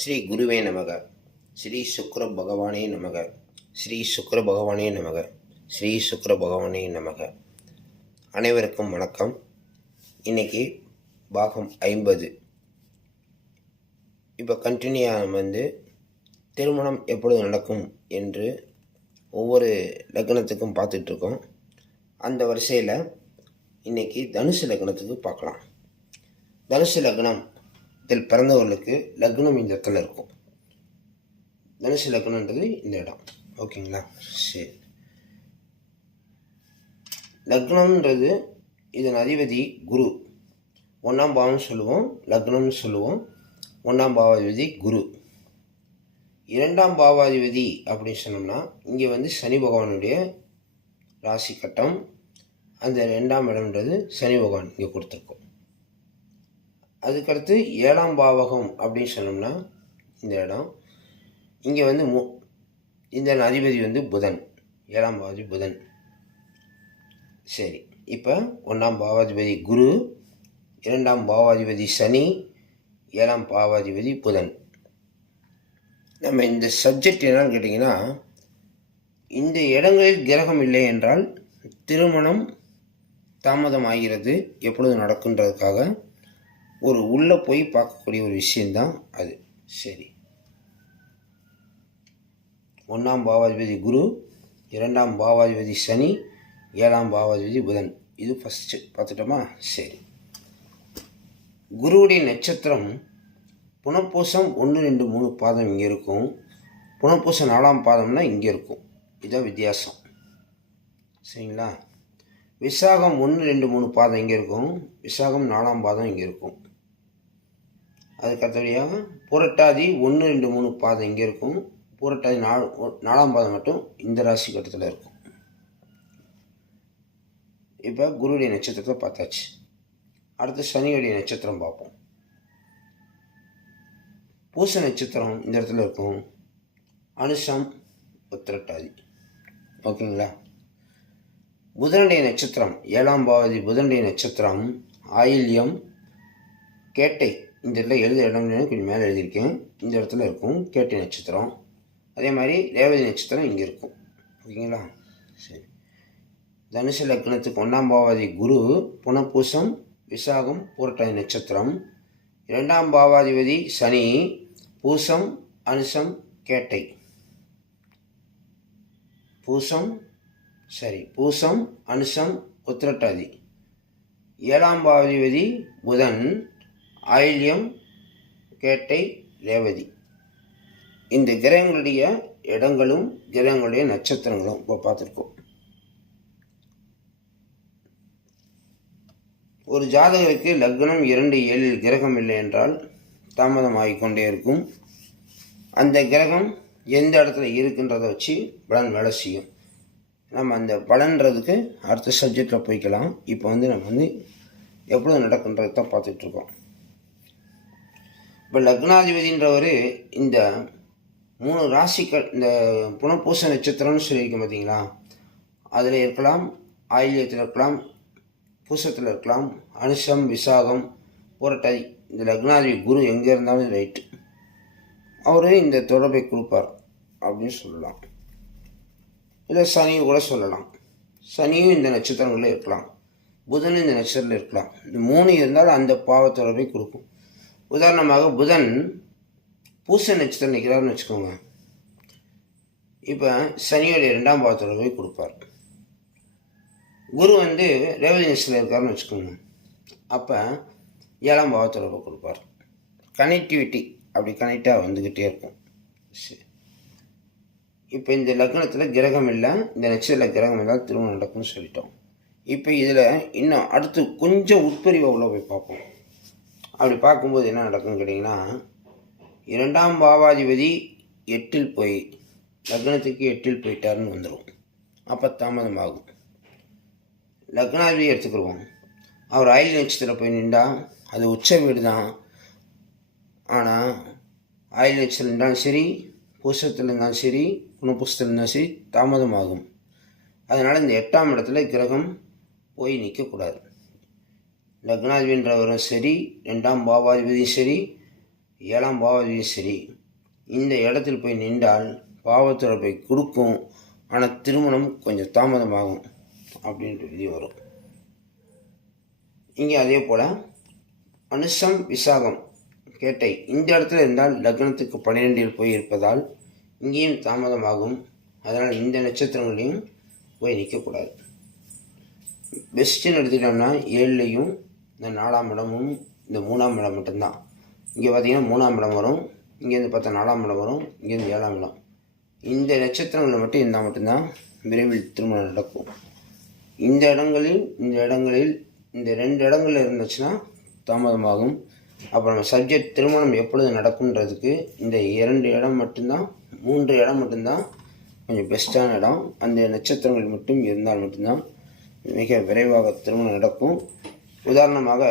ஸ்ரீ குருவே நமக. ஸ்ரீ சுக்ர பகவானே நமக. ஸ்ரீ சுக்ர பகவானே நமக. ஸ்ரீ சுக்ர பகவானே நமக. அனைவருக்கும் வணக்கம். இன்னைக்கு பாகம் 50. இப்போ கண்டினியூ திருமணம் எப்பொழுது நடக்கும் என்று ஒவ்வொரு லக்னத்துக்கும் பார்த்துட்ருக்கோம். அந்த வரிசையில் இன்றைக்கி தனுசு லக்னத்துக்கு பார்க்கலாம். தனுசு லக்னம் இதில் பிறந்தவர்களுக்கு லக்னம் இந்த இடத்துல இருக்கும். தனுசு லக்னன்றது இந்த இடம். ஓகேங்களா? சரி. லக்னம்ன்றது இதன் அதிபதி குரு. 1ஆம் பாவம்னு சொல்லுவோம், லக்னம்னு சொல்லுவோம். 1ஆம் பாவாதிபதி குரு. 2ஆம் பாவாதிபதி அப்படின்னு சொன்னோம்னா இங்கே சனி பகவானுடைய ராசி கட்டம். அந்த 2ஆம் இடம்ன்றது சனி பகவான் இங்கே கொடுத்துருக்கோம். அதுக்கடுத்து 7ஆம் பாவகம் அப்படின்னு சொன்னோம்னா இந்த இடம். இங்கே இந்த அதிபதி புதன். 7ஆம் பாவாதிபதி புதன். சரி, இப்போ 1ஆம் பாவாதிபதி குரு, 2ஆம் பாவாதிபதி சனி, 7ஆம் பாவாதிபதி புதன். நம்ம இந்த சப்ஜெக்ட் என்னன்னு கேட்டிங்கன்னா, இந்த இடங்களில் கிரகம் இல்லை என்றால் திருமணம் தாமதம் ஆகிறது எப்பொழுது நடக்குன்றதுக்காக ஒரு உள்ளே போய் பார்க்கக்கூடிய ஒரு விஷயந்தான் அது. சரி, 1ஆம் பாவாதிபதி குரு, 2ஆம் பாவாதிபதி சனி, 7ஆம் பாவாதிபதி புதன். இது ஃபஸ்ட்டு பார்த்துட்டோமா? சரி. குருவுடைய நட்சத்திரம் புனப்பூசம் 1, 2, 3 பாதம் இங்கே இருக்கும். புனப்பூசம் 4ஆம் பாதம்னா இங்கே இருக்கும். இதுதான் வித்தியாசம். சரிங்களா? விசாகம் 1, 2, 3 பாதம் இங்கே இருக்கும். விசாகம் 4ஆம் பாதம் இங்கே இருக்கும். அதுக்கடுத்தபடியாக புரட்டாதி 1, 2, 3 பாதம் இங்கே இருக்கும். புரட்டாதி 4ஆம் பாதம் மட்டும் இந்த ராசி கட்டத்தில் இருக்கும். இப்போ குருவுடைய நட்சத்திரத்தை பார்த்தாச்சு. அடுத்து சனியுடைய நட்சத்திரம் பார்ப்போம். பூச நட்சத்திரம் இந்த இடத்துல இருக்கும். அனுஷம், உத்திரட்டாதி. ஓகேங்களா? புதனுடைய நட்சத்திரம் 7ஆம் பாவாதி புதனுடைய நட்சத்திரம் ஆயில்யம், கேட்டை. இந்த இடத்துல எழுத இடம் கொஞ்சம் மேலே எழுதியிருக்கேன். இந்த இடத்துல இருக்கும் கேட்டை நட்சத்திரம். அதே மாதிரி ரேவதி நட்சத்திரம் இங்கே இருக்கும். ஓகேங்களா? சரி. தனுசு லக்னத்துக்கு 1ஆம் பாவாதி குரு, புனப்பூசம், விசாகம், புரட்டாதி நட்சத்திரம். 2ஆம் பாவாதிபதி சனி, பூசம், அனுசம், கேட்டை. பூசம், அனுசம், உத்திரட்டாதி. 7ஆம் பாவாதிபதி புதன், ஆயில்யம், கேட்டை, ரேவதி. இந்த கிரகங்களுடைய இடங்களும் கிரகங்களுடைய நட்சத்திரங்களும் இப்போ பார்த்துருக்கோம். ஒரு ஜாதகருக்கு லக்னம் 2, 7 கிரகம் இல்லை என்றால் தாமதம் ஆகிக்கொண்டே இருக்கும். அந்த கிரகம் எந்த இடத்துல இருக்குன்றதை வச்சு பலன் வேலை செய்யும். நம்ம அந்த பலன்றதுக்கு அடுத்த சப்ஜெக்டில் போய்க்கலாம். இப்போ நம்ம எப்பொழுது நடக்குன்றது தான் பார்த்துட்ருக்கோம். இப்போ லக்னாதிபதின்றவர் இந்த 3 ராசிகள், இந்த புனப்பூச நட்சத்திரம்னு சொல்லியிருக்கேன் பார்த்தீங்களா, அதில் இருக்கலாம், ஆயில்யத்தில் இருக்கலாம், பூசத்தில் இருக்கலாம், அனுஷம், விசாகம், புரட்டாதி. இந்த லக்னாதிபதி குரு எங்கே இருந்தாலும் ரைட்டு, அவர் இந்த தொடர்பை கொடுப்பார் அப்படின்னு சொல்லலாம். இல்லை சனியும் கூட சொல்லலாம். சனியும் இந்த நட்சத்திரங்களில் இருக்கலாம், புதனும் இந்த நட்சத்திரத்தில் இருக்கலாம். இந்த 3 இருந்தால் அந்த பாவ தொடர்பை கொடுக்கும். உதாரணமாக புதன் பூச நட்சத்திரம் நிற்கிறாருன்னு வச்சுக்கோங்க. இப்போ சனியோடைய 2ஆம் பாவ தொடர்பை கொடுப்பார். குரு ரேவதி நட்சத்திரத்தில் இருக்காருன்னு வச்சுக்கோங்க. அப்போ 7ஆம் பாவ தொடர்பை கொடுப்பார். கனெக்டிவிட்டி அப்படி கனெக்டாக வந்துக்கிட்டே இருக்கும். சரி. இப்போ இந்த லக்னத்தில் கிரகம் இல்லை, இந்த நட்சத்திரத்தில் கிரகம் இல்லாத திருமணம் நடக்கும்னு சொல்லிட்டோம். இப்போ இதில் இன்னும் அடுத்து கொஞ்சம் உட்பிரிவை உள்ள போய் பார்ப்போம். அப்படி பார்க்கும்போது என்ன நடக்கும்னு கேட்டிங்கன்னா, 2ஆம் பாவாதிபதி 8ல் போய் லக்னத்துக்கு 8ல் போயிட்டாருன்னு வந்துடும். அப்போ தாமதமாகும். லக்னாதிபதி எடுத்துக்கிடுவோம். அவர் ஆயில் நட்சத்திரம் போய் நின்றா அது உச்ச வீடு தான். ஆனால் ஆயில் நட்சத்திரம் இருந்தாலும் சரி, பூசத்தில் இருந்தாலும் சரி, புனப்பூசத்தில் இருந்தாலும் சரி தாமதமாகும். அதனால் இந்த 8ஆம் இடத்துல கிரகம் போய் நிற்கக்கூடாது. லக்னாதிபதின்றவரும் சரி, 2ஆம் பாவாதிபதியும் சரி, 7ஆம் பாவாதிபதியும் சரி இந்த இடத்தில் போய் நின்றால் பாவத்தொடர்பை கொடுக்கும், ஆனால் திருமணம் கொஞ்சம் தாமதமாகும் அப்படின்ற விதி வரும். இங்கே அதே போல் அனுசம் விசாகம் கேட்டை இந்த இடத்துல இருந்தால் லக்னத்துக்கு 12 போய் இருப்பதால் இங்கேயும் தாமதமாகும். அதனால் இந்த நட்சத்திரங்களையும் போய் நிற்கக்கூடாது. பெஸ்ட்டுன்னு எடுத்துக்கிட்டோம்னா 7லையும் இந்த 4ஆம் இடமும் இந்த 3ஆம் இடம் மட்டும்தான். இங்கே பார்த்திங்கன்னா 3ஆம் இடம் வரும், இங்கேருந்து பார்த்தா 4ஆம் இடம் வரும், இங்கேருந்து 7ஆம் இடம். இந்த நட்சத்திரங்களில் மட்டும் இருந்தால் மட்டும்தான் விரைவில் திருமணம் நடக்கும். இந்த இடங்களில் இந்த 2 இடங்களில் இருந்துச்சுன்னா தாமதமாகும். அப்புறம் நம்ம சப்ஜெக்ட் திருமணம் எப்பொழுது நடக்கும்ன்றதுக்கு இந்த 2 இடம் மட்டும்தான், 3 இடம் மட்டும்தான் கொஞ்சம் பெஸ்ட்டான இடம். அந்த நட்சத்திரங்கள் மட்டும் இருந்தால் மட்டும்தான் மிக விரைவாக திருமணம் நடக்கும். உதாரணமாக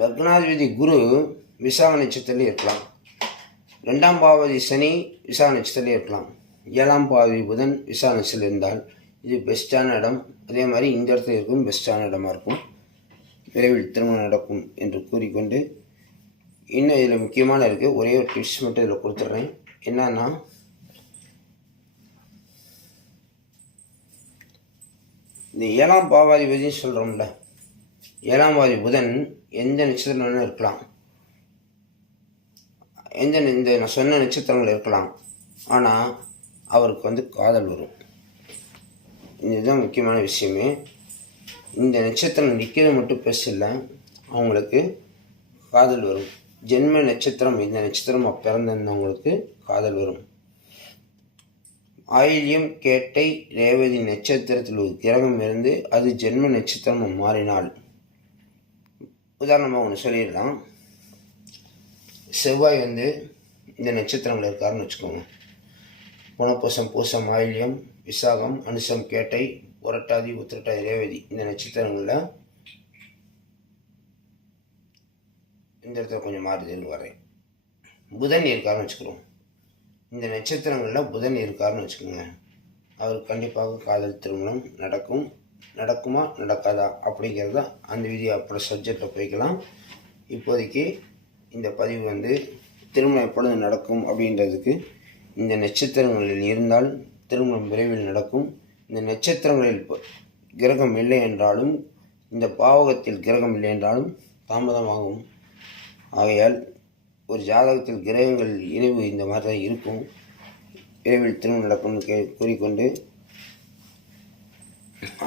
லக்னாதிபதி குரு விசாக நட்சத்திரத்தில் இருக்கலாம், 2ஆம் பாவதி சனி விசாக நட்சத்திரத்தில் இருக்கலாம், 7ஆம் பாவதி புதன் விசாக நட்சத்திரத்தில் இருந்தால் இது பெஸ்ட்டான இடம். அதே மாதிரி இந்த இடத்துல இருக்கும் பெஸ்ட்டான இடமா இருக்கும், விரைவில் திருமணம் நடக்கும் என்று கூறிக்கொண்டு, இன்னும் இதில் முக்கியமான இருக்குது, ஒரே ஒரு டிப்ஸ் மட்டும் இதில் கொடுத்துட்றேன். என்னன்னா, இந்த 7ஆம் பாவாதிபதினு சொல்கிறோம்ல, 7ஆம் பாவதி புதன் எந்த நட்சத்திரம் வேணாலும் இருக்கலாம், இந்த நான் சொன்ன நட்சத்திரங்கள் இருக்கலாம், ஆனால் அவருக்கு காதல் வரும். இதுதான் முக்கியமான விஷயமே. இந்த நட்சத்திரம் நிற்கிறது மட்டும் பெருசு இல்லை, அவங்களுக்கு காதல் வரும். ஜென்ம நட்சத்திரம் இந்த நட்சத்திரம் பிறந்திருந்தவங்களுக்கு காதல் வரும். ஆயில்யம் கேட்டை ரேவதி நட்சத்திரத்தில் ஒரு கிரகம் இருந்து அது ஜென்ம நட்சத்திரம் மாறினால், உதாரணமாக ஒன்று சொல்லிடலாம், செவ்வாய் இந்த நட்சத்திரங்கள் இருக்காருன்னு வச்சுக்கோங்க. புனர்பூசம், பூசம், ஆயில்யம், விசாகம், அனுசம், கேட்டை, புரட்டாதி, உத்திரட்டாதி, ரேவதி இந்த நட்சத்திரங்களில் இந்த இடத்துல கொஞ்சம் மாறுதல் வரேன். புதன் இருக்காருன்னு வச்சுக்கிறோம். இந்த நட்சத்திரங்களில் புதன் இருக்காருன்னு வச்சுக்கோங்க, அவருக்கு கண்டிப்பாக காதல் திருமணம் நடக்கும். நடக்குமா நடக்காதா அப்படிங்கிறத அந்த விதி அப்புறம் சப்ஜெக்டில் போய்க்கலாம். இப்போதைக்கு இந்த பதிவு திருமணம் எப்பொழுது நடக்கும் அப்படின்றதுக்கு, இந்த நட்சத்திரங்களில் இருந்தால் திருமணம் விரைவில் நடக்கும். இந்த நட்சத்திரங்களில் கிரகம் இல்லை என்றாலும், இந்த பாவகத்தில் கிரகம் இல்லை என்றாலும் தாமதமாகும். ஆகையால் ஒரு ஜாதகத்தில் கிரகங்கள் இணைவு இந்த மாதிரி தான் இருக்கும், விரைவில் திருமணம் நடக்கும்னு கூறிக்கொண்டு,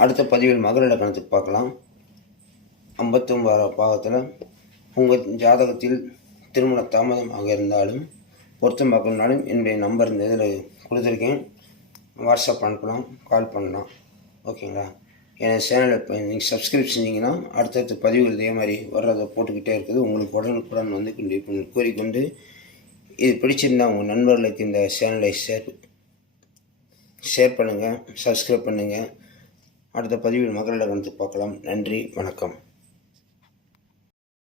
அடுத்த பதிவில் மகர லக்னத்துக்கு பார்க்கலாம். 59 பாகத்தில் உங்கள் ஜாதகத்தில் திருமண தாமதமாக இருந்தாலும் பொருத்தம் பார்க்கணுன்னாலும் என்னுடைய நம்பர் இந்த இதில் கொடுத்துருக்கேன், வாட்ஸ்அப் அனுப்பலாம், கால் பண்ணலாம். ஓகேங்களா? என் சேனலை இப்போ நீங்கள் சப்ஸ்கிரைப் செஞ்சிங்கன்னா அடுத்தடுத்த பதிவுகள் இதே மாதிரி வர்றதை போட்டுக்கிட்டே இருக்குது, உங்களுக்கு உடனுக்குடன் கூறிக்கொண்டு, இது பிடிச்சிருந்தால் உங்கள் நண்பர்களுக்கு இந்த சேனலை ஷேர் பண்ணுங்கள், சப்ஸ்கிரைப் பண்ணுங்கள். அடுத்த பதிவில் மகர லக்னத்துக்கு பார்க்கலாம். நன்றி, வணக்கம்.